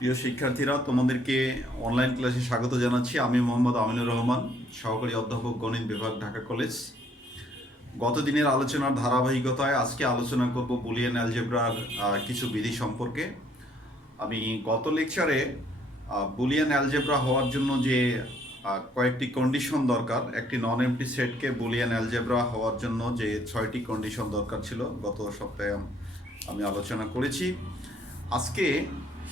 প্রিয় শিক্ষার্থীরা, তোমাদেরকে অনলাইন ক্লাসে স্বাগত জানাচ্ছি। আমি মোহাম্মদ আমিনুর রহমান, সহকারী অধ্যাপক, গণিত বিভাগ, ঢাকা কলেজ। গত দিনের আলোচনার ধারাবাহিকতায় আজকে আলোচনা করব বুলিয়ান অ্যালজেব্রার কিছু বিধি সম্পর্কে। আমি গত লেকচারে বুলিয়ান অ্যালজেব্রা হওয়ার জন্য যে কয়েকটি কন্ডিশন দরকার, একটি নন এমটি সেটকে বুলিয়ান অ্যালজেব্রা হওয়ার জন্য যে 6টি কন্ডিশন দরকার ছিল, গত সপ্তাহে আমি আলোচনা করেছি। আজকে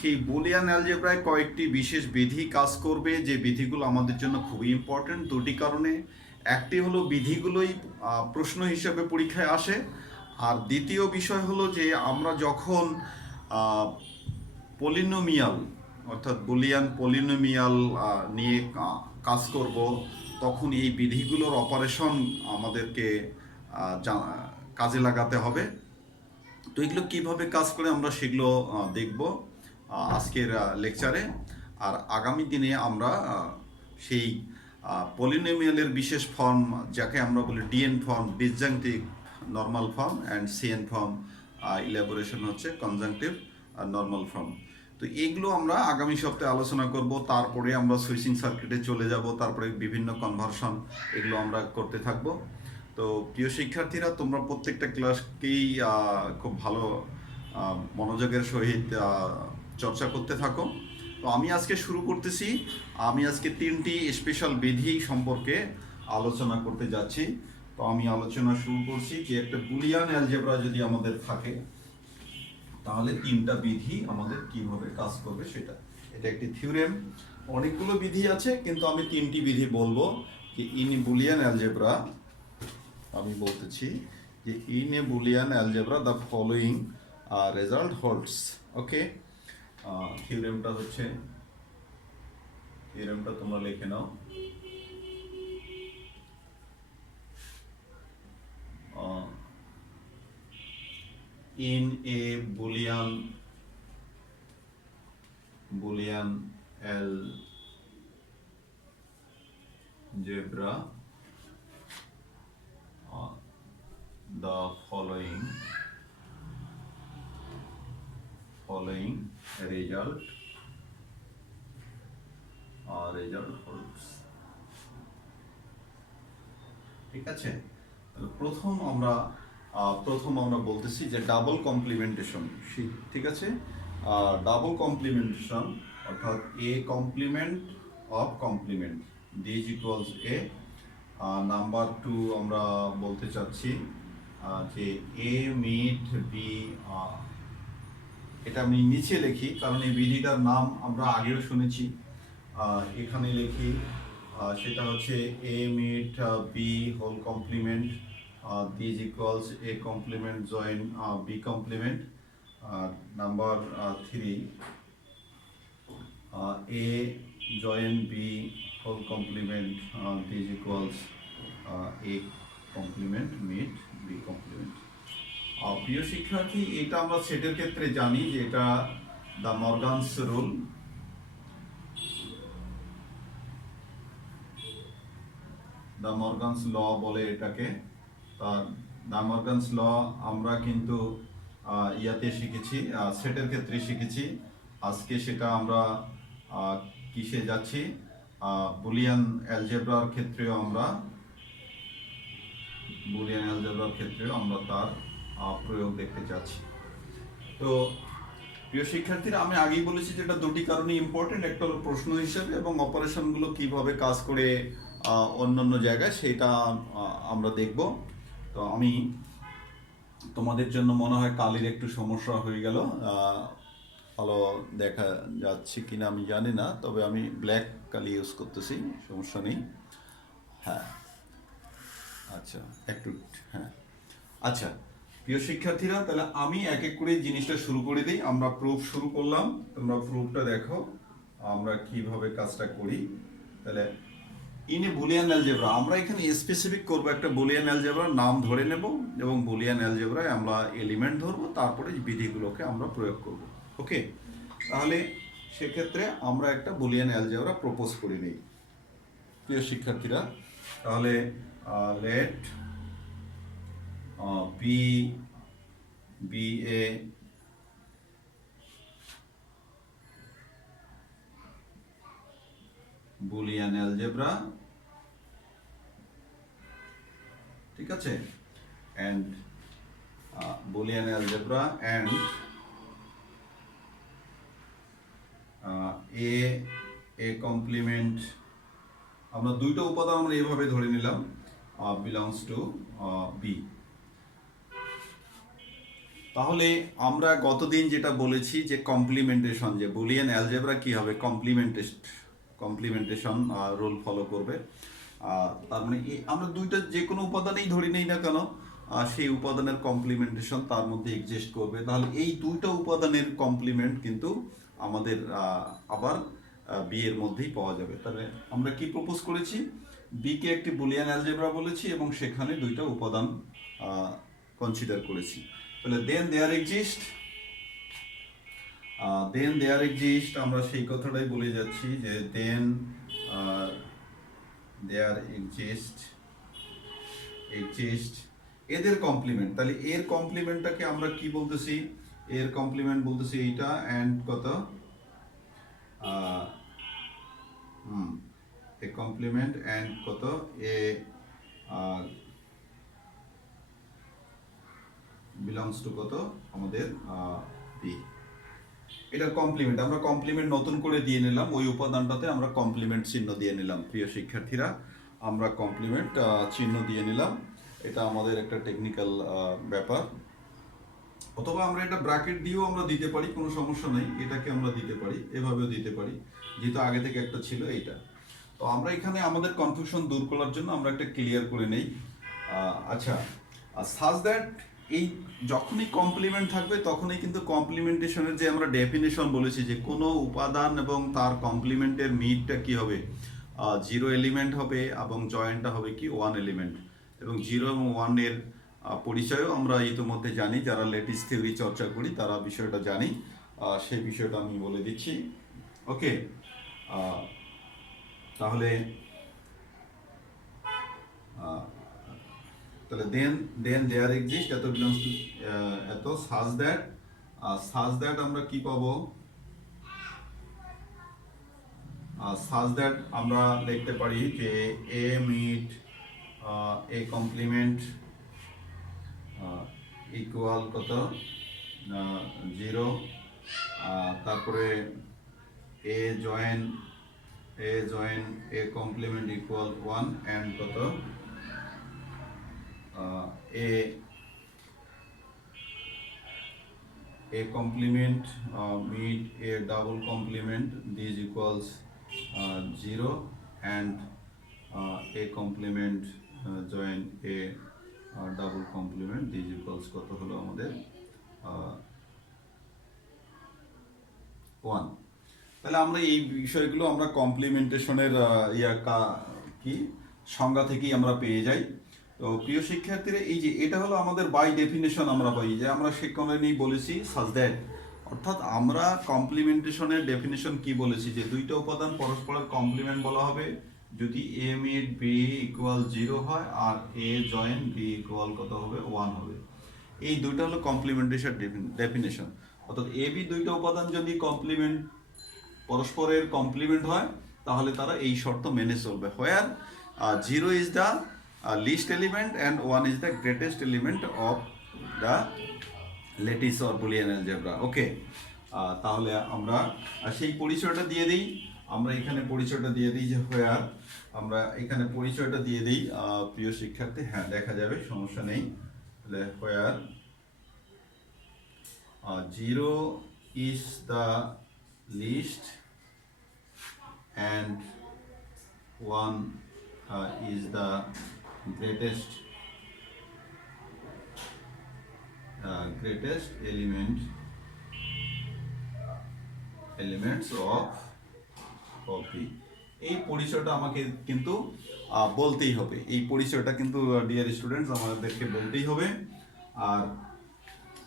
সেই বুলিয়ান অ্যালজেব্রায় কয়েকটি বিশেষ বিধি কাজ করবে, যে বিধিগুলো আমাদের জন্য খুবই ইম্পর্ট্যান্ট দুটি কারণে। একটি হলো বিধিগুলোই প্রশ্ন হিসেবে পরীক্ষায় আসে, আর দ্বিতীয় বিষয় হলো যে আমরা যখন পলিনোমিয়াল অর্থাৎ বুলিয়ান পলিনোমিয়াল নিয়ে কাজ করব, তখন এই বিধিগুলোর অপারেশন আমাদেরকে কাজে লাগাতে হবে। তো এগুলো কীভাবে কাজ করে আমরা সেগুলো দেখব আজকের লেকচারে। আর আগামী দিনে আমরা সেই পলিনোমিয়ালের বিশেষ ফর্ম, যাকে আমরা বলি DN form, disjunctive normal form, and CN form elaboration হচ্ছে কনজাংটিভ নর্মাল ফর্ম। তো এইগুলো আমরা আগামী সপ্তাহে আলোচনা করব। তারপরে আমরা সুইচিং সার্কিটে চলে যাব, তারপরে বিভিন্ন কনভার্সন, এগুলো আমরা করতে থাকবো। তো প্রিয় শিক্ষার্থীরা, তোমরা প্রত্যেকটা ক্লাসকেই খুব ভালো মনোযোগের সহিত চর্চা করতে থাকো। তো আমি আজকে শুরু করতেছি। আমি আজকে 3টি স্পেশাল বিধি সম্পর্কে আলোচনা করতে যাচ্ছি। তো আমি আলোচনা শুরু করছি যে একটা বুলিয়ান অ্যালজেব্রা যদি আমাদের থাকে, তাহলে 3টা বিধি আমাদের কিভাবে কাজ করবে সেটা। এটা একটি থিওরেম, অনেকগুলো বিধি আছে, কিন্তু আমি 3টি বিধি বলবো। যে ইন বুলিয়ান অ্যালজেব্রা, আমি বলতেছি যে in a Boolean algebra the following result holds. Okay, থিওরেমটা হচ্ছে, থিওরেমটা তোমরা লিখে নাও। In a Boolean algebra the following result holds। ঠিক আছে, তাহলে প্রথম আমরা বলতেছি যে ডাবল কমপ্লিমেন্টেশন। ঠিক আছে, ডাবল কমপ্লিমেন্টেশন অর্থাৎ A complement of complement this equals A. Number 2 আমরা বলতে চাচ্ছি যে এ মিট বি। এটা আমি নিচে লিখি কারণ এই বিধিটার নাম আমরা আগেও শুনেছি। এখানে লিখি, সেটা হচ্ছে A meet B whole complement this equals A complement join B complement. Number 3, A join B whole complement this equals A complement meet B complement. প্রিয় শিক্ষার্থী, এটা আমরা সেটের ক্ষেত্রে জানি যে এটা De Morgan's rule. De Morgan's law বলে এটাকে। তার দ্য মর্গানস ল আমরা কিন্তু ইয়াতে শিখেছি, সেটের ক্ষেত্রে শিখেছি। আজকে সেটা আমরা কিসে যাচ্ছি, বুলিয়ান অ্যালজেব্রার ক্ষেত্রেও আমরা তার প্রয়োগ দেখতে যাচ্ছি। তো প্রিয় শিক্ষার্থীরা, আমি আগেই বলেছি যে এটা দুটি কারণে ইম্পর্টেন্ট। একটা হলো প্রশ্ন হিসেবে, এবং অপারেশনগুলো কিভাবে কাজ করে অন্যান্য জায়গায়, সেটা আমরা দেখব। তো আমি তোমাদের জন্য মনে হয় কালির একটু সমস্যা হয়ে গেল, ভালো দেখা যাচ্ছে কিনা আমি জানি না, তবে আমি ব্ল্যাক কালি ইউজ করতেছি, সমস্যা নেই। হ্যাঁ, আচ্ছা, একটু, হ্যাঁ, আচ্ছা। প্রিয় শিক্ষার্থীরা, তাহলে আমি এক এক করে জিনিসটা শুরু করে দিই। আমরা প্রুফ শুরু করলাম, তোমরা প্রুফটা দেখো আমরা কিভাবে কাজটা করি। তাহলে ইন এ বুলিয়ান অ্যালজেব্রা, আমরা এখানে স্পেসিফিক করব, একটা বুলিয়ান অ্যালজেব্রার নাম ধরে নেব এবং বুলিয়ান অ্যালজেব্রায় আমরা এলিমেন্ট ধরবো, তারপরে বিধিগুলোকে আমরা প্রয়োগ করব। ওকে, তাহলে সেক্ষেত্রে আমরা একটা বুলিয়ান অ্যালজেব্রা প্রপোজ করে নিই প্রিয় শিক্ষার্থীরা। তাহলে let be a Boolean algebra, ঠিক আছে, and Boolean algebra and A complement, আমরা দুইটা উপাদান আমরা এইভাবে ধরে নিলাম বিলংস টু বি। তাহলে আমরা গতদিন যেটা বলেছি যে কমপ্লিমেন্টেশন, যে বুলিয়ান অ্যালজেব্রা কি হবে, কমপ্লিমেন্টেশন রুল ফলো করবে। তার মানে আমরা দুইটা যে কোনো উপাদানেই ধরি নেই না কেন, সেই উপাদানের কমপ্লিমেন্টেশন তার মধ্যে এক্সিস্ট করবে। তাহলে এই দুইটা উপাদানের কমপ্লিমেন্ট কিন্তু আমাদের আবার বি এর মধ্যেই পাওয়া যাবে। তাহলে আমরা কি প্রপোজ করেছি, বি কে একটি বুলিয়ান অ্যালজেব্রা বলেছি এবং সেখানে দুইটা উপাদান কনসিডার করেছি। তাহলে দেন দেয়ার এক্সিস্ট, আমরা সেই কথাটাই বলে যাচ্ছি যে দেন দেয়ার এক্সিস্ট এদের কমপ্লিমেন্ট। তাহলে এর কমপ্লিমেন্টটাকে আমরা কি বলতেছি, এর কমপ্লিমেন্ট বলতেছি এইটা, অ্যান্ড কত এ কমপ্লিমেন্ট অ্যান্ড কত এ বিলংস টু কত আমাদের বি। এটা কমপ্লিমেন্ট, আমরা কমপ্লিমেন্ট নতুন করে দিয়ে নিলাম, ওই উপাদানটাতে আমরা কমপ্লিমেন্ট চিহ্ন দিয়ে নিলাম। প্রিয় শিক্ষার্থীরা, আমরা কমপ্লিমেন্ট চিহ্ন দিয়ে নিলাম। এটা আমাদের একটা টেকনিক্যাল ব্যাপার, অথবা আমরা এটা ব্র্যাকেট দিয়েও আমরা দিতে পারি, কোনো সমস্যা নেই। এটাকে আমরা দিতে পারি, এভাবেও দিতে পারি, যেহেতু আগে থেকে একটা ছিল এইটা। তো আমরা এখানে আমাদের কনফিউশন দূর করার জন্য আমরা একটা ক্লিয়ার করে নেই। আচ্ছা, সাজ দ্যাট, এই যখনই কমপ্লিমেন্ট থাকবে তখনই কিন্তু কমপ্লিমেন্টেশনের যে আমরা ডেফিনেশন বলেছি যে কোনো উপাদান এবং তার কমপ্লিমেন্টের মিডটা কি হবে, 0 এলিমেন্ট হবে এবং জয়েন্টটা হবে কি 1 এলিমেন্ট। এবং 0 এবং 1 এর পরিচয়ও আমরা ইতিমধ্যে জানি, যারা ল্যাটিস থিওরি চর্চা করি তারা বিষয়টা জানি, সেই বিষয়টা আমি বলে দিচ্ছি। ওকে, তাহলে তাহলে দেন দেয়ার এক্সিস্ট এত বিলংস টু এত সাজ দ্যাট আমরা কি পাবো, সাজ দ্যাট আমরা লিখতে পারি যে A meet A complement equal কত 0, তারপরে A join A complement equal 1 and কত a complement meet a double complement, this equals 0, and a complement join a double complement, this equals কত হলো আমাদের 1। তাহলে আমরা এই বিষয়গুলো আমরা কমপ্লিমেন্টেশনের কি সংজ্ঞা থেকেই আমরা পেয়ে যাই। তো প্রিয় শিক্ষার্থীরা, এই যে এটা হলো আমাদের বাই ডেফিনেশন আমরা পাই, যে আমরা সেখানেই বলেছি সাজ দ্যাট, অর্থাৎ আমরা কমপ্লিমেন্টেশনের ডেফিনেশন কি বলেছি, যে দুইটা উপাদান পরস্পরের কমপ্লিমেন্ট বলা হবে যদি এ মিড বি ইকুয়াল 0 হয় আর এ জয়েন বি ইকুয়াল কত হবে 1 হবে। এই দুইটা হলো কমপ্লিমেন্টেশন ডেফিনেশন, অর্থাৎ এ বি দুইটা উপাদান যদি পরস্পরের কমপ্লিমেন্ট হয় তাহলে তারা এই শর্ত মেনে চলবে, হোয়ার 0 is the least element and 1 is the greatest element of the lattice or Boolean algebra. ওকে, তাহলে আমরা সেই পরিচয়টা দিয়ে দিই, আমরা এখানে পরিচয়টা দিয়ে দিই যে হোয়ার, আমরা এখানে পরিচয়টা দিয়ে দিই প্রিয় শিক্ষার্থী, হ্যাঁ দেখা যাবে, সমস্যা নেই। তাহলে হোয়ার 0 is the least and 1 is the greatest elements of B। এই পরিচয়টা আমাকে কিন্তু বলতেই হবে, এই পরিচয়টা কিন্তু ডিয়ার স্টুডেন্টস আমাদেরকে বলতেই হবে। আর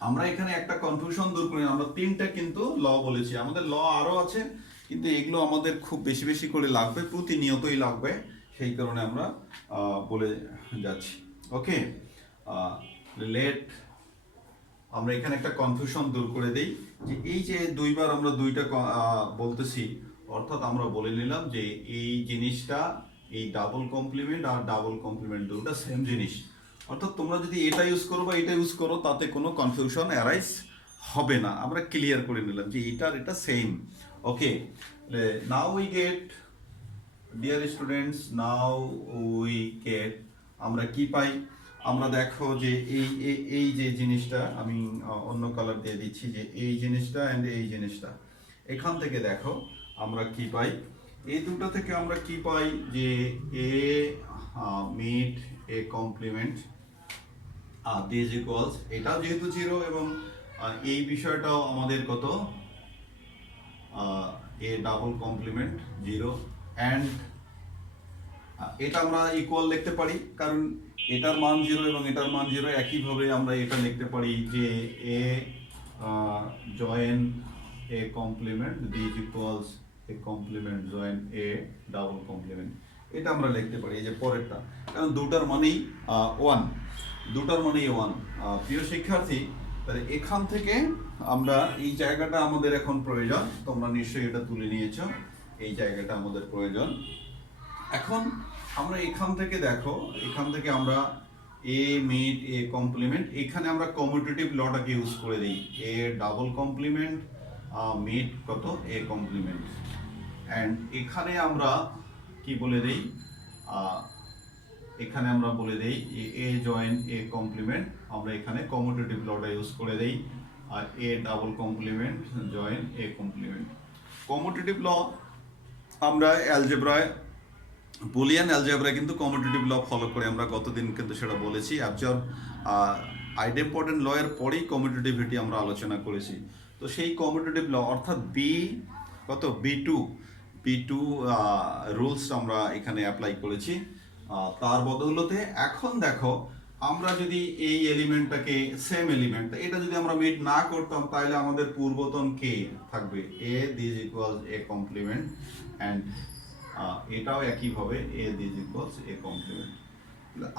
আমরা এখানে একটা কনফিউশন দূর করি, আমরা তিনটা কিন্তু ল বলেছি, আমাদের ল আরো আছে কিন্তু এগুলো আমাদের খুব বেশি বেশি করে লাগবে, প্রতিনিয়তই লাগবে, সেই কারণে আমরা বলে যাচ্ছি। ওকে, আমরা এখানে একটা কনফিউশন দূর করে দেই, যে এই যে দুইবার আমরা দুইটা বলতেছি, অর্থাৎ আমরা বলে নিলাম যে এই জিনিসটা, এই ডাবল কমপ্লিমেন্ট আর ডাবল কমপ্লিমেন্ট দুটো সেম জিনিস। অর্থাৎ তোমরা যদি এটা ইউজ করো বা এটা ইউজ করো তাতে কোনো কনফিউশন অ্যারাইজ হবে না। আমরা ক্লিয়ার করে নিলাম যে এটা same. Okay, now we get, dear students, now we get, আমরা কি পাই? আমরা দেখো যে এই যে জিনিসটা আমি অন্য কালার দিয়ে দিচ্ছি, যে এই জিনিসটা অ্যান্ড এই জিনিসটা, এখান থেকে দেখো আমরা কি পাই? এই দুটো থেকে আমরা কি পাই? যে A meet A complement this equals, এটাও যেহেতু জিরো এবং এই বিষয়টাও আমাদের কত, A double complement zero, and এটা আমরা ইকুয়াল লিখতে পারি কারণ এটার মান জিরো এবং এটার মান জিরো। একইভাবে আমরা এটা লিখতে পারি যে A join A complement this equals A complement join A double complement, এটা আমরা লিখতে পারি এই যে পরেরটা, কারণ দুটার মানেই ওয়ান, দুটার মানেই ওয়ান। প্রিয় শিক্ষার্থী, তাহলে এখান থেকে আমরা এই জায়গাটা আমাদের এখন প্রয়োজন, তোমরা নিশ্চয়ই এটা তুলে নিয়েছো, এই জায়গাটা আমাদের প্রয়োজন। এখন আমরা এখান থেকে দেখো, এখান থেকে আমরা এ মিট এ কমপ্লিমেন্ট, এখানে আমরা কমিউটেটিভ লটাকে ইউজ করে দিই, এ ডাবল কমপ্লিমেন্ট মিট কত এ কমপ্লিমেন্ট, অ্যান্ড এখানে আমরা কি বলে দেই, এখানে আমরা বলে দেই এ জয়েন এ কমপ্লিমেন্ট, আমরা এখানে কমিউটেটিভ লটা ইউজ করে দেই, আর A double complement join A complement. Commutative law আমরা অ্যালজেব্রায়, বুলিয়ান অ্যালজেব্রায় কিন্তু কমিউটেটিভ ল ফলো করে, আমরা গতদিন কিন্তু সেটা বলেছি। অ্যাবজর্ব আইডেম্পটেন্ট ল এর পরেই কমিউটেটিভিটি আমরা আলোচনা করেছি। তো সেই কমিউটেটিভ ল অর্থাৎ বি টু রুলস আমরা এখানে অ্যাপ্লাই করেছি। তার বদৌলতে এখন দেখো, আমরা যদি এই এলিমেন্টটাকে, সেম এলিমেন্ট, এটা যদি আমরা মিট না করতাম তাহলে আমাদের পূর্বতন কে থাকবে, A this equals A complement, and এটাও একইভাবে A this equals A complement.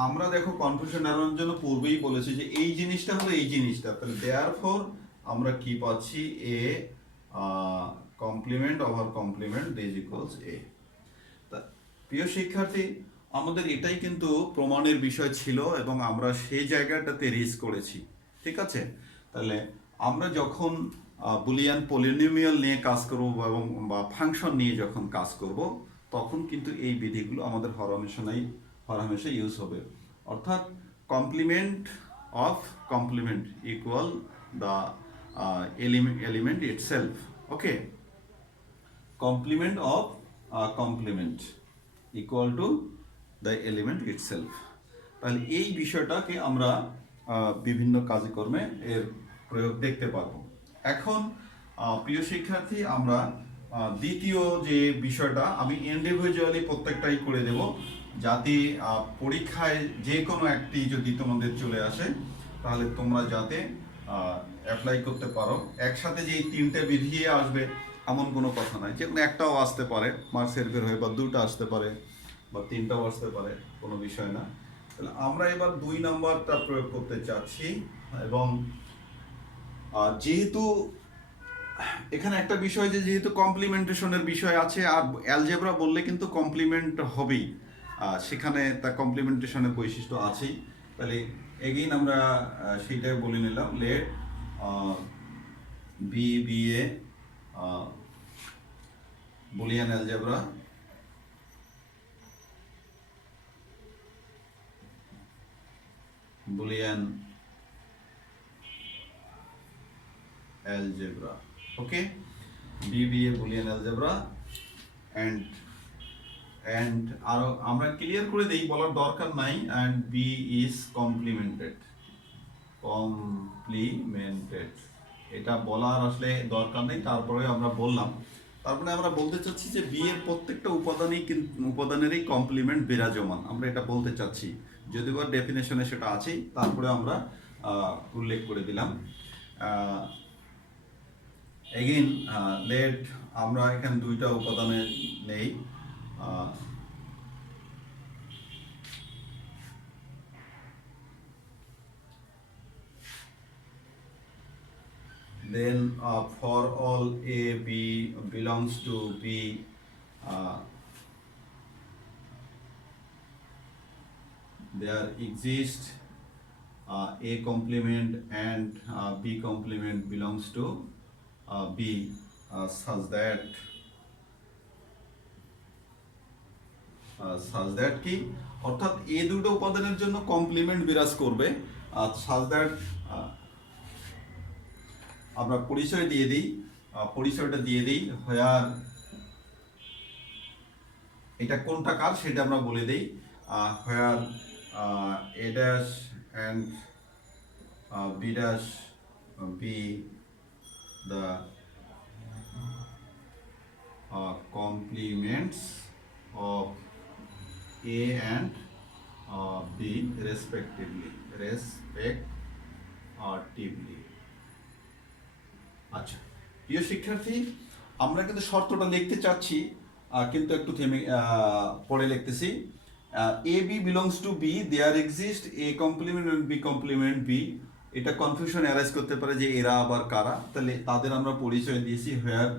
আমরা দেখো কনফিউশন এড়ানোর জন্য পূর্বেই বলেছি যে এই জিনিসটা হলো এই জিনিসটা, তাহলে দেয়ারফর আমরা কি পাচ্ছি, A complement over complement this equals A. প্রিয় শিক্ষার্থী, আমাদের এটাই কিন্তু প্রমাণের বিষয় ছিল এবং আমরা সেই জায়গাটাতে রিস্ক করেছি, ঠিক আছে? তাহলে আমরা যখন বুলিয়ান পলিনোমিয়াল নিয়ে কাজ করব এবং বা ফাংশন নিয়ে যখন কাজ করব, তখন কিন্তু এই বিধিগুলো আমাদের হরহামেশাই ইউজ হবে। অর্থাৎ complement of complement equal the element itself. Okay, complement of complement equal to the element itself. তাহলে এই বিষয়টাকে আমরা বিভিন্ন কাজকর্মে এর প্রয়োগ দেখতে পাবো। এখন প্রিয় শিক্ষার্থী, আমরা দ্বিতীয় যে বিষয়টা আমি ইন্ডিভিজুয়ালি প্রত্যেকটাই করে দেব, যাতে পরীক্ষায় যে কোনো একটি যদি তোমাদের চলে আসে তাহলে তোমরা যাতে অ্যাপ্লাই করতে পারো। একসাথে যে এই তিনটে বিধি আসবে এমন কোনো কথা নাই, যে কোনো একটাও আসতে পারে মার্কসের বের হয়ে, বা দুটো আসতে পারে বা তিনটাও আসতে পারে, কোনো বিষয় না। তাহলে আমরা এবার 2 নাম্বারটা প্রয়োগ করতে চাচ্ছি, এবং যেহেতু এখানে একটা বিষয় যে যেহেতু কমপ্লিমেন্টেশনের বিষয় আছে, আর অ্যালজেব্রা বললে কিন্তু কমপ্লিমেন্ট হবেই, সেখানে তার কমপ্লিমেন্টেশনের বৈশিষ্ট্য আছেই। তাহলে এগেইন আমরা সেইটাই বলে নিলাম, let B A Boolean algebra Boolean algebra. Okay, B be a Boolean algebra, and আরো আমরা ক্লিয়ার করে দেই, বলার দরকার নাই, and B is complemented. এটা বলার আসলে দরকার নেই, তারপরে আমরা বললাম। তারপরে আমরা বলতে চাচ্ছি যে বি এর প্রত্যেকটা উপাদানেরই কমপ্লিমেন্ট বিরাজমান, আমরা এটা বলতে চাচ্ছি, যদিও বা ডেফিনেশনে সেটা আছেই, তারপরে আমরা উল্লেখ করে দিলাম। এগেইন লেট আমরা এখানে দুইটা উপাদানের নেই, then for all A B belongs to B, there exists A complement and B complement belongs to B, such that কি অর্থাৎ এই দুটো উপাদানের জন্য কমপ্লিমেন্ট বিরাজ করবে, such that আমরা পরিচয় দিয়ে দিই, পরিচয়টা দিয়ে দিই হোয়ার এটা কোনটা কার সেটা আমরা বলে দিই, হোয়ার A dash and B dash be the complements of A and B respectively. আচ্ছা প্রিয় শিক্ষার্থী, আমরা কিন্তু শর্তটা লিখতে চাচ্ছি, কিন্তু একটু থেমে পরে লিখতেছি। A B belongs to B, there exist A complement and B complement B. এটা কনফিউশন অ্যারাইজ করতে পারে যে এরা আবার কারা, তাহলে তাদের আমরা পরিচয় দিয়েছি where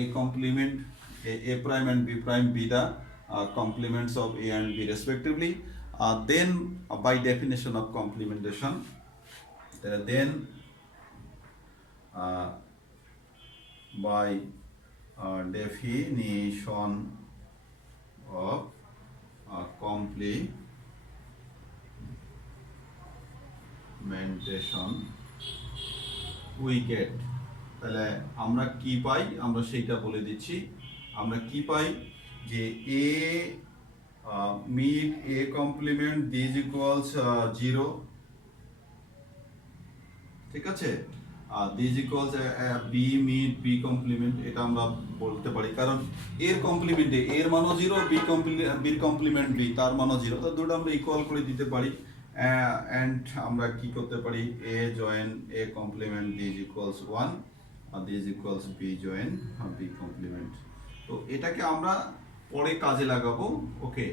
A complement A prime and B prime B the complements of A and B respectively. Then by definition of complementation, then by definition of complementation we get, তাহলে আমরা কি পাই, আমরা সেইটা বলে দিচ্ছি। আমরা কি পাই যে A meet A complement this equals 0, ঠিক আছে, this equals B meet B complement, এটা আমরা বলতে পারি কারণ এর কমপ্লিমেন্টে এর মানও 0, B কমপ্লিমেন্ট B তার মানও 0, তো দুটো আমরা ইকুয়াল করে দিতে পারি। অ্যান্ড আমরা কি করতে পারি, A join A complement this equals 1 R this equals B join B complement। তো এটাকে আমরা পরে কাজে লাগাবো। ওকে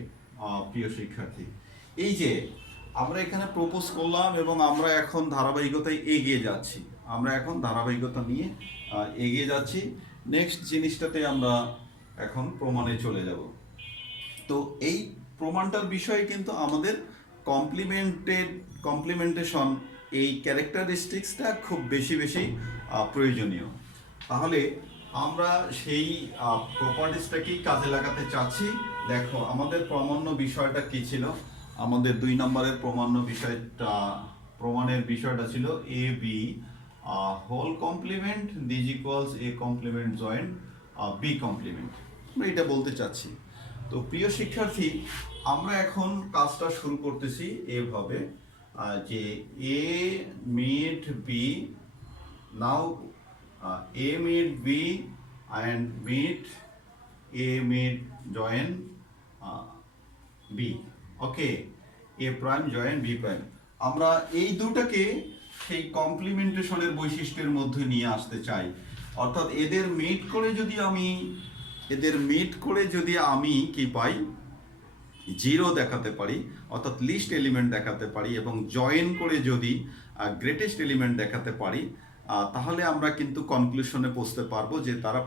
প্রিয় শিক্ষার্থী, এই যে আমরা এখানে প্রপোজ করলাম এবং আমরা এখন ধারাবাহিকতায় এগিয়ে যাচ্ছি, আমরা এখন ধারাবাহিকতা নিয়ে এগিয়ে যাচ্ছি। নেক্সট জিনিসটাতে আমরা এখন প্রমাণে চলে যাব। তো এই প্রমাণটার বিষয়ে কিন্তু আমাদের কমপ্লিমেন্টেশন এই ক্যারেক্টারিস্টিক্সটা খুব বেশি প্রয়োজনীয়। তাহলে আমরা সেই প্রপার্টিসটাকেই কাজে লাগাতে চাচ্ছি। দেখো আমাদের প্রামাণ্য বিষয়টা কি ছিল, আমাদের 2 নম্বরের প্রমাণের বিষয়টা ছিল A B whole complement this equals A complement join B complement, আমরা এটা বলতে চাচ্ছি। তো প্রিয় শিক্ষার্থী, আমরা এখন কাজটা শুরু করতেছি এভাবে যে A meet B, now A meet B and meet A meet join B, okay, A prime join B prime। আমরা এই দুটাকে সেই কমপ্লিমেন্টেশনের বৈশিষ্ট্যের মধ্যে নিয়ে আসতে চাই, অর্থাৎ এদের মিট করে যদি আমি কি পাই, 0 দেখাতে পারি, অর্থাৎ লিস্ট এলিমেন্ট দেখাতে পারি, এবং জয়েন করে যদি গ্রেটেস্ট এলিমেন্ট দেখাতে পারি, তাহলে আমরা কিন্তু কনক্লুশনে পৌঁছতে পারবো যে তারা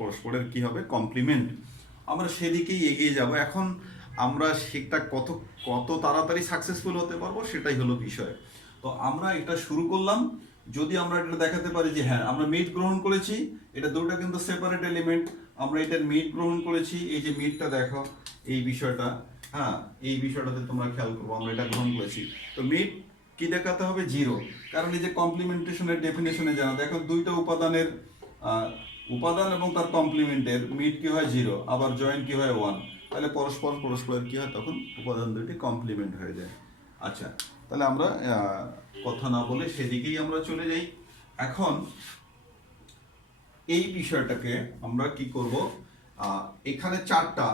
পরস্পরের কি হবে, কমপ্লিমেন্ট। আমরা সেদিকেই এগিয়ে যাব। এখন আমরা সেটা কত তাড়াতাড়ি সাকসেসফুল হতে পারবো সেটাই হলো বিষয়। তো আমরা এটা শুরু করলাম, যদি আমরা এটা দেখাতে পারি যে হ্যাঁ আমরা মিট গ্রহণ করেছি, এটা দুটো কিন্তু সেপারেট এলিমেন্ট, আমরা এটার মিট গ্রহণ করেছি, এই যে মিটটা দেখো এই বিষয়টা, হ্যাঁ এই বিষয়টাতে তোমরা খেয়াল করবো, আমরা এটা গ্রহণ করেছি। তো মিট কি দেখাতে হবে, 0, কারণ এই যে কমপ্লিমেন্টেশনের ডেফিনেশনে জানা, দেখো দুইটা উপাদান এবং তার কমপ্লিমেন্টের মিট কি হয় 0, আবার জয়েন কি হয় 1, তাহলে পরস্পরের কি হয়, তখন উপাদান দুটি কমপ্লিমেন্ট হয়ে যায়। আচ্ছা, তাহলে আমরা কথা না বলে সেদিকেই আমরা চলে যাই। এখন এই বিষয়টাকে আমরা কি করব, এখানে 4টা,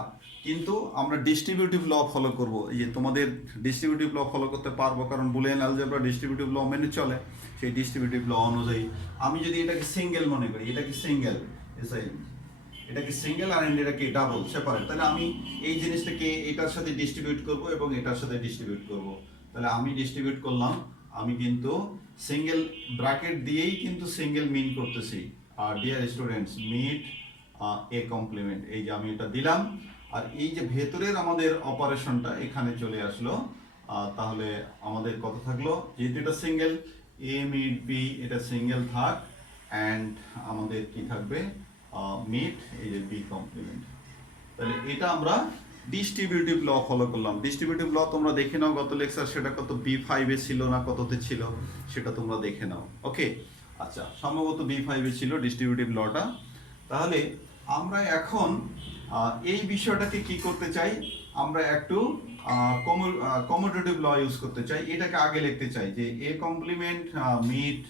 কিন্তু আমরা ডিস্ট্রিবিউটিভ ল ফলো করব। এই যে তোমাদের ডিস্ট্রিবিউটিভ ল ফলো করতে পারবো, কারণ বুলিয়ান অ্যালজেব্রা ডিস্ট্রিবিউটিভ ল মেনে চলে। সেই ডিস্ট্রিবিউটিভ ল অনুযায়ী আমি যদি এটাকে সিঙ্গেল মনে করি, এটাকে সিঙ্গেল আর এটাকে ডাবল সেপারেট, তাহলে আমি এই জিনিসটাকে এটার সাথে ডিস্ট্রিবিউট করব এবং এটার সাথে ডিস্ট্রিবিউট করব। তাহলে আমি ডিস্ট্রিবিউট করলাম, আমি কিন্তু সিঙ্গেল ব্র্যাকেট দিয়েই কিন্তু সিঙ্গেল মিন করতেছি। আর dear students, meet A complement, এই যে আমি এটা দিলাম, আর এই যে ভেতরের আমাদের অপারেশনটা এখানে চলে আসলো। তাহলে আমাদের কত থাকলো, যেহেতু এটা সিঙ্গেল, এ মিট বি এটা সিঙ্গেল থাক, অ্যান্ড আমাদের কি থাকবে, মিট এই যে বি কমপ্লিমেন্ট। তাহলে এটা আমরা ডিস্ট্রিবিউটিভ ল ফলো করলাম। ডিস্ট্রিবিউটিভ ল তোমরা দেখে নাও গত লেকচার, সেটা কত B5 এ ছিল না কততে ছিল সেটা তোমরা দেখে নাও। ওকে, আচ্ছা, সম্ভবত B5 এ ছিল ডিস্ট্রিবিউটিভ লটা। তাহলে আমরা এখন এই বিষয়টাকে কি করতে চাই, আমরা একটু কমিউটেটিভ ল ইউজ করতে চাই। এটাকে আগে লিখতে চাই যে A complement meet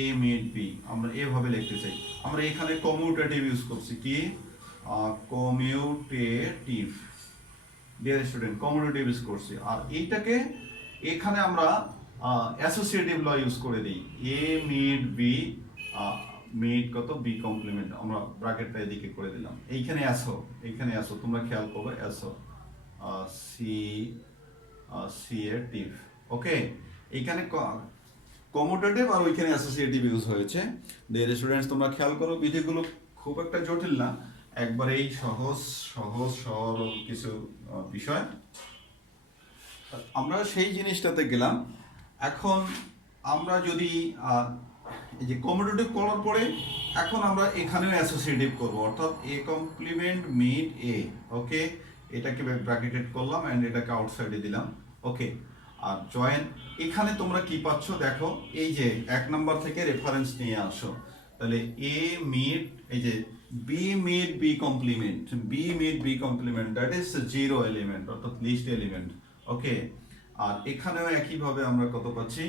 A meet B, আমরা এভাবে লিখতে চাই। আমরা এখানে কমিউটেটিভ ইউজ করছি, কি commutative, dear student, commutative use করছি। আর এইটাকে এখানে আমরা অ্যাসোসিয়েটিভ ল ইউজ করে দিই, এ মিট বি মিট কত বি কমপ্লিমেন্ট, আমরা ব্র্যাকেটটা এদিকে করে দিলাম। এইখানে অ্যাসো তোমরা খেয়াল করবে, অ্যাসো সি সি এ টিভ। ওকে, এইখানে কমিউটেটিভ আর ওইখানে অ্যাসোসিয়েটিভ ইউজ হয়েছে। ডিয়ার স্টুডেন্টস, তোমরা খেয়াল করো, বিধিগুলো খুব একটা জটিল না, একবারেই সহজ সহজ সরল কিছু বিষয়। আমরা সেই জিনিসটাতে গেলাম। এখন আমরা যদি এই যে কমিউটেটিভ করার পরে এখন আমরা এখানেও অ্যাসোসিয়েটিভ করব, অর্থাৎ এ কমপ্লিমেন্ট মিট এ। ওকে, এটাকে ব্র্যাকেটেড করলাম অ্যান্ড এটাকে আউটসাইডে দিলাম। ওকে, আর জয়েন, এখানে তোমরা কি পাচ্ছ দেখো, এই যে 1 নাম্বার থেকে রেফারেন্স নিয়ে আসো। তাহলে এ মিট, এই যে B meet B complement, B meet B complement, that is 0 element, অর্থাৎ লিস্ট এলিমেন্ট। ওকে, আর এখানেও একইভাবে আমরা কত পাচ্ছি,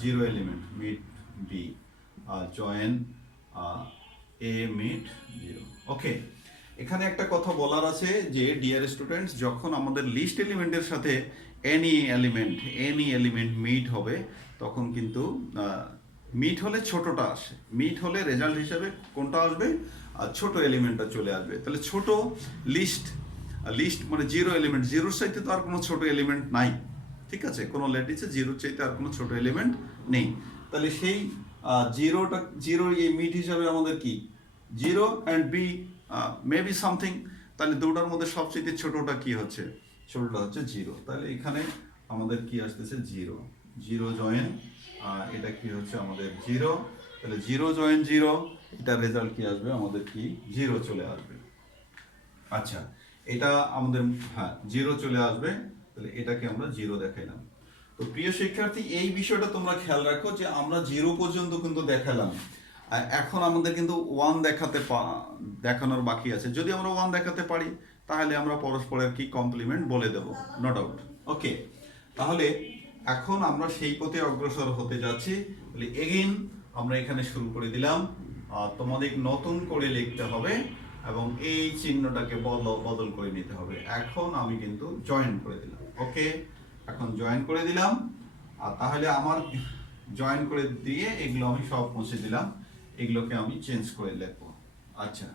0 element, meet B, join A meet 0। Okay, এখানে একটা কথা বলার আছে যে ডিয়ার স্টুডেন্টস, যখন আমাদের লিস্ট এলিমেন্টের সাথে এনি এলিমেন্ট মিট হবে, তখন কিন্তু মিট হলে ছোটটা আসে, মিট হলে রেজাল্ট হিসাবে কোনটা আসবে, ছোট এলিমেন্টটা চলে আসবে। তাহলে ছোট লিস্ট মানে 0 এলিমেন্ট, 0-র চাইতে তো আর কোনো ছোট এলিমেন্ট নাই, ঠিক আছে, কোনো ল্যাটিসে 0-র চাইতে আর কোনো ছোট এলিমেন্ট নেই। তাহলে সেই 0 এই মিট হিসাবে আমাদের কি 0 অ্যান্ড বি মেবি সামথিং, তাহলে দুটার মধ্যে সবচেয়ে ছোটটা কি হচ্ছে, ছোটটা হচ্ছে 0। তাহলে এখানে আমাদের কি আসতেছে 0 জয়েন, এটা কি হচ্ছে আমাদের 0, তাহলে 0 জয়েন 0, এটার রেজাল্ট কি আসবে আমাদের, কি 0 চলে আসবে। আচ্ছা, এটা আমাদের 0 চলে আসবে, তাহলে এটাকে আমরা 0 দেখাইলাম। তো প্রিয় শিক্ষার্থী, এই বিষয়টা তোমরা খেয়াল রাখো যে আমরা 0 পর্যন্ত কিন্তু দেখালাম, এখন আমাদের কিন্তু 1 দেখানোর বাকি আছে। যদি আমরা 1 দেখাতে পারি তাহলে আমরা পরস্পরের কি কমপ্লিমেন্ট বলে দেব, নো ডাউট। ওকে, তাহলে এখন আমরা সেই পথে অগ্রসর হতে যাচ্ছি। তাহলে এগেইন আমরা এখানে শুরু করে দিলাম, তোমাদের নতুন করে লিখতে হবে এবং এই চিহ্নটাকে বদল করে নিতে হবে। এখন আমি কিন্তু জয়েন করে দিলাম। ওকে, এখন জয়েন করে দিলাম, আর তাহলে আমার জয়েন করে দিয়ে এগুলো আমি সব মুছে দিলাম, এগুলোকে আমি চেঞ্জ করে লিখবো। আচ্ছা,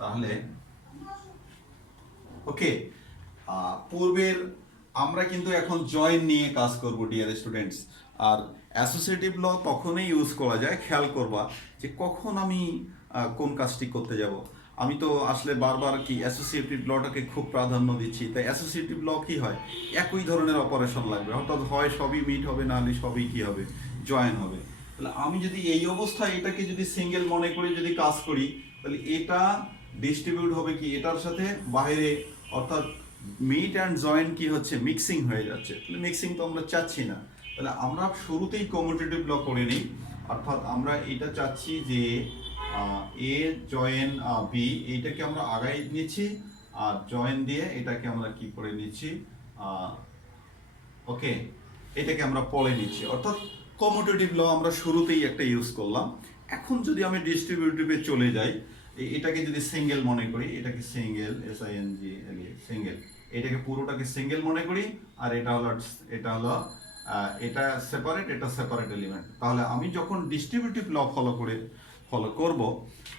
তাহলে ওকে, পূর্বের আমরা কিন্তু এখন জয়েন নিয়ে কাজ করব ডিয়ার স্টুডেন্টস। আর অ্যাসোসিয়েটিভ ল তখনই ইউজ করা যায়, খেয়াল করবা যে কখন আমি কোন কাজটি করতে যাব। আমি তো আসলে বারবার কি অ্যাসোসিয়েটিভ লটাকে খুব প্রাধান্য দিচ্ছি, তাই অ্যাসোসিয়েটিভ ল কি হয়, একই ধরনের অপারেশন লাগবে, অর্থাৎ হয় সবই মিট হবে, নাহলে সবই কি হবে, জয়েন হবে। তাহলে আমি যদি এই অবস্থায় এটাকে যদি সিঙ্গেল মনে করে যদি কাজ করি, তাহলে এটা ডিস্ট্রিবিউট হবে কি এটার সাথে বাইরে, অর্থাৎ মিট অ্যান্ড জয়েন কি হচ্ছে, মিক্সিং হয়ে যাচ্ছে। তাহলে মিক্সিং তো আমরা চাচ্ছি না, তাহলে আমরা শুরুতেই কমিউটেটিভ ল করে নিই, অর্থাৎ আমরা এটা চাচ্ছি যে এ জয়েন বি, এইটাকে আমরা আগাই নিচ্ছি, আর জয়েন দিয়ে এটাকে আমরা কি করে নিচ্ছি, ওকে, এটাকে আমরা পরে নিচ্ছি, অর্থাৎ কমিউটেটিভ ল আমরা শুরুতেই একটা ইউজ করলাম। এখন যদি আমি ডিস্ট্রিবিউটিভে চলে যাই, এটাকে যদি সিঙ্গেল মনে করি, এটাকে সিঙ্গেল, সিঙ্গেল, এটাকে পুরোটাকে সিঙ্গেল মনে করি, আর এটা হলো এটা সেপারেট, এটা সেপারেট এলিমেন্ট। তাহলে আমি যখন ডিস্ট্রিবিউটিভ ল ফলো করব,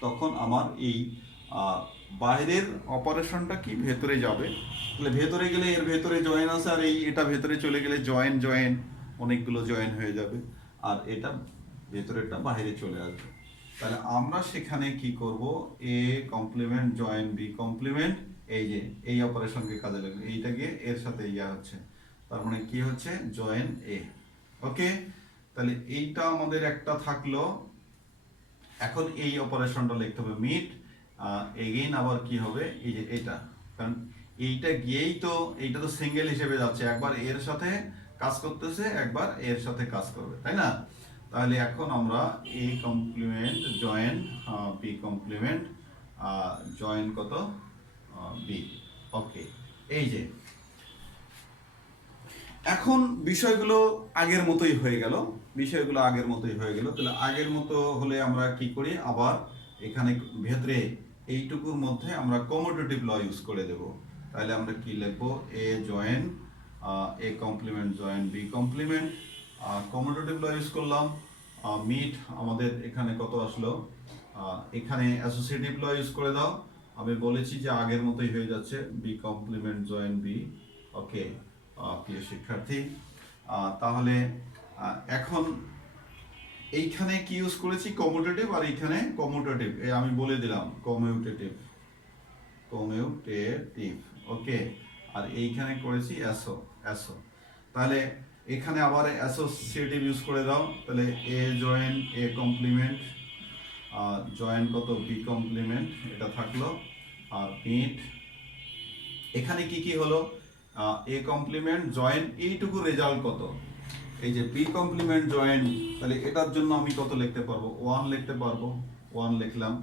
তখন আমার এই বাইরের অপারেশনটা কি ভেতরে যাবে, তাহলে ভেতরে গেলে এর ভেতরে জয়েন আছে, আর এটা ভেতরে চলে গেলে জয়েন, অনেকগুলো জয়েন হয়ে যাবে, আর এটা ভেতরেরটা বাইরে চলে আসবে। তাহলে আমরা সেখানে কি করব, A complement join B complement, এই যে এই অপারেশনকে কাজে লাগবে, এইটা গিয়ে এর সাথে ইয়া হচ্ছে, তার মানে কি হচ্ছে জয়েন এ। ওকে, তাহলে এইটা আমাদের একটা থাকলো। এখন এই অপারেশনটা লিখতে হবে মিট এগেইন, আবার কি হবে এই যে এটা, কারণ এইটা গিয়েই তো, এইটা তো সিঙ্গেল হিসেবে যাচ্ছে, একবার এর সাথে কাজ করতেছে, একবার এর সাথে কাজ করবে, তাই না? তাহলে এখন আমরা A complement join B complement join কত বি। ওকে, এই যে এখন বিষয়গুলো আগের মতোই হয়ে গেল, বিষয়গুলো আগের মতোই হয়ে গেল। তাহলে আগের মতো হলে আমরা কি করি, আবার এখানে ভেতরে এইটুকুর মধ্যে আমরা কমিউটেটিভ ল ইউজ করে দেব। তাহলে আমরা কি লিখবো, A join A complement join B complement, commutative law use করলাম। মিট আমাদের এখানে কত আসলো, এখানে অ্যাসোসিয়েটিভ ল ইউজ করে দাও, আমি বলেছি যে আগের মতোই হয়ে যাচ্ছে, বি কমপ্লিমেন্ট জয়েন বি। ওকে প্রিয় শিক্ষার্থী, তাহলে এখন এইখানে কি ইউজ করেছি কমিউটেটিভ, আর এইখানে কমিউটেটিভ, আমি বলে দিলাম কমিউটেটিভ, কমিউটেটিভ। ওকে, আর এইখানে করেছি অ্যাসো, অ্যাসো। তাহলে এখানে আবার অ্যাসোসিয়েটিভ ইউজ করে দাও, তাহলে এ জয়েন এ কমপ্লিমেন্ট জয়েন কত বি কমপ্লিমেন্ট, এটা থাকলো। আর মিট এখানে কি কি হলো, এ কমপ্লিমেন্ট জয়েন এইটুকু রেজাল্ট কত, এই যে বি কমপ্লিমেন্ট জয়েন, তাহলে এটার জন্য আমি কত লিখতে পারবো, 1 লিখতে পারবো, 1 লিখলাম।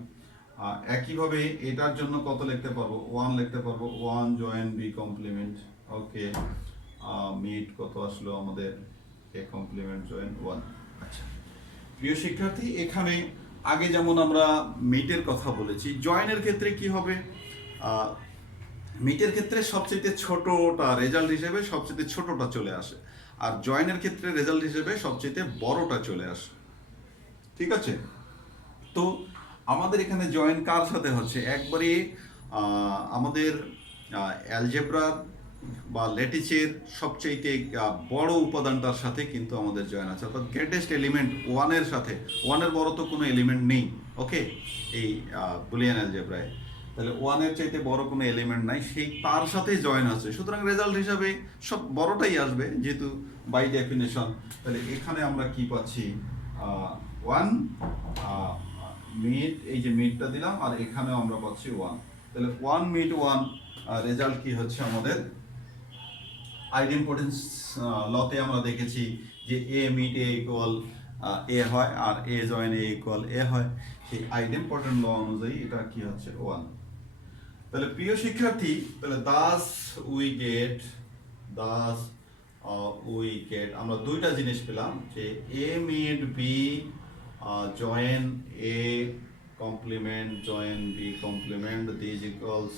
একইভাবে এটার জন্য কত লিখতে পারবো, 1 লিখতে পারবো, 1 জয়েন বি কমপ্লিমেন্ট। ওকে, মিট কত আসলো আমাদের, এ কমপ্লিমেন্ট জয়েন 1। আচ্ছা প্রিয় শিক্ষার্থী, এখানে আগে যেমন আমরা মিটের কথা বলেছি, জয়েনের ক্ষেত্রে কি হবে, মিটের ক্ষেত্রে সবচেয়ে ছোটটা রেজাল্ট হিসেবে সবচেয়ে ছোটটা চলে আসে, আর জয়েনের ক্ষেত্রে রেজাল্ট হিসেবে সবচেয়ে বড়টা চলে আসে। ঠিক আছে, তো আমাদের এখানে জয়েন কার সাথে হচ্ছে, একবারে আমাদের অ্যালজেব্রার বা ল্যাটিসের সবচেয়ে বড় উপাদানটার সাথে কিন্তু আমাদের জয়েন আছে, অর্থাৎ গ্রেটেস্ট এলিমেন্ট 1-এর সাথে, 1-এর বড় তো কোনো এলিমেন্ট নেই। ওকে, এই বুলিয়ান অ্যালজেব্রায় তাহলে 1-এর চাইতে বড় কোনো এলিমেন্ট নাই, সেই তার সাথেই জয়েন আছে, সুতরাং রেজাল্ট হিসাবে সব বড়টাই আসবে যেহেতু বাই ডেফিনেশন। তাহলে এখানে আমরা কি পাচ্ছি, 1 মিট, এই যে মিটটা দিলাম, আর এখানেও আমরা পাচ্ছি 1, তাহলে 1 মিট 1 রেজাল্ট কি হচ্ছে আমাদের, আইডেম্পটেন্স লতে আমরা দেখেছি যে এ মিট এ ইকুয়াল এ হয়, আর এ জয়েন এ ইকুয়াল এ হয়, সেই আইডেম্পটেন্ট ল অনুযায়ী এটা কি হচ্ছে 1। তাহলে প্রিয় শিক্ষার্থী, তাহলে দাস উই গেট আমরা দুইটা জিনিস পেলাম, যে A meet B join A complement join B complement this equals,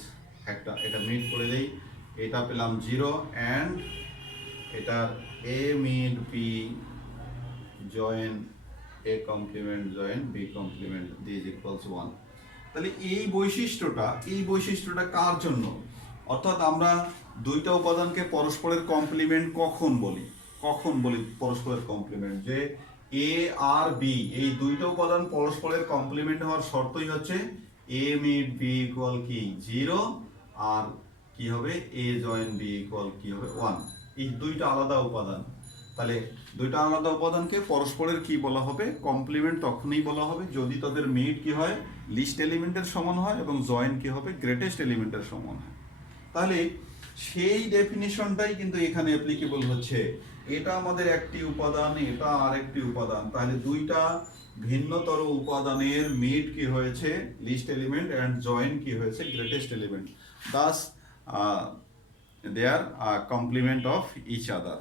একটা এটা মিট করে দেই, এটা পেলাম 0, অ্যান্ড এটা A meet B join A complement join B complement this equals 1। তাহলে এই বৈশিষ্ট্যটা কার জন্য, অর্থাৎ আমরা দুইটা উপাদানকে পরস্পরের কমপ্লিমেন্ট কখন বলি পরস্পরের কমপ্লিমেন্ট, যে এ আর বি এই দুইটা উপাদান পরস্পরের কমপ্লিমেন্ট হওয়ার শর্তই হচ্ছে এ মিট বি ইকুয়াল কি 0, আর কি হবে এ জয়েন বি ইকুয়াল কি হবে 1। এই দুইটা আলাদা উপাদান, তাহলে দুইটা আলাদা উপাদানকে পরস্পরের কি বলা হবে, কমপ্লিমেন্ট তখনই বলা হবে যদি তাদের মিট কি হয় লিস্ট এলিমেন্টের সমান হয়, এবং জয়েন কি হবে গ্রেটেস্ট এলিমেন্টের সমান হয়। তাহলে সেই ডেফিনিশনটাই কিন্তু এখানে অ্যাপ্লিকেবল হচ্ছে, এটা আমাদের একটি উপাদান, এটা আরেকটি উপাদান, তাহলে দুইটা ভিন্নতর উপাদানের মিট কি হয়েছে লিস্ট এলিমেন্ট, অ্যান্ড জয়েন কি হয়েছে greatest element, thus they are complement of each other.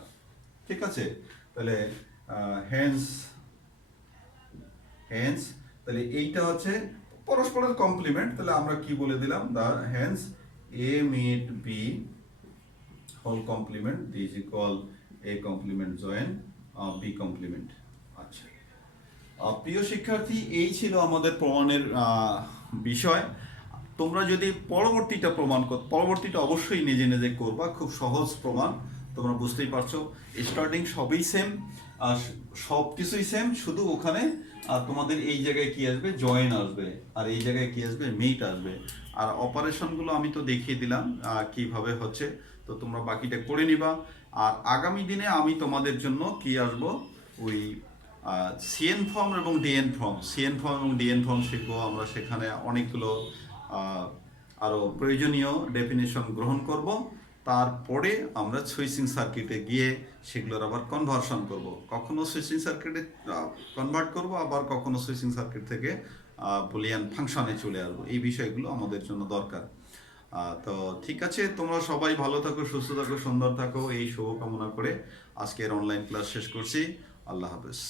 ঠিক আছে, তাহলে হেন্স তাহলে এইটা হচ্ছে পরস্পরের কমপ্লিমেন্ট, তাহলে আমরা কি বলে দিলাম, the hence A meet B whole complement this equal A complement join B complement. আচ্ছা প্রিয় শিক্ষার্থী, এই ছিল আমাদের প্রমাণের বিষয়। তোমরা যদি পরবর্তীটা অবশ্যই নিজে নিজে করবা, খুব সহজ প্রমাণ, তোমরা বুঝতেই পারছো, স্টার্টিং সবই সেম, আর সব কিছুই সেম, শুধু ওখানে তোমাদের এই জায়গায় কি আসবে, জয়েন আসবে, আর এই জায়গায় কি আসবে, মিট আসবে। আর অপারেশনগুলো আমি তো দেখিয়ে দিলাম কিভাবে হচ্ছে, তো তোমরা বাকিটা করে নিবা। আর আগামী দিনে আমি তোমাদের জন্য কি আসব, ওই সিএন ফর্ম এবং ডিএন ফর্ম, সিএন ফর্ম এবং ডিএন ফর্ম শিখবো আমরা। সেখানে অনেকগুলো আরও প্রয়োজনীয় ডেফিনেশন গ্রহণ করব। তারপরে আমরা সুইচিং সার্কিটে গিয়ে সেগুলোর আবার কনভার্সন করব। কখনো সুইচিং সার্কিটে কনভার্ট করব, আবার কখনো সুইচিং সার্কিট থেকে বুলিয়ান ফাংশনে চলে আসবো। এই বিষয়গুলো আমাদের জন্য দরকার। তো ঠিক আছে, তোমরা সবাই ভালো থাকো, সুস্থ থাকো, সুন্দর থাকো, এই শুভকামনা করে আজকের অনলাইন ক্লাস শেষ করছি। আল্লাহ হাফেজ।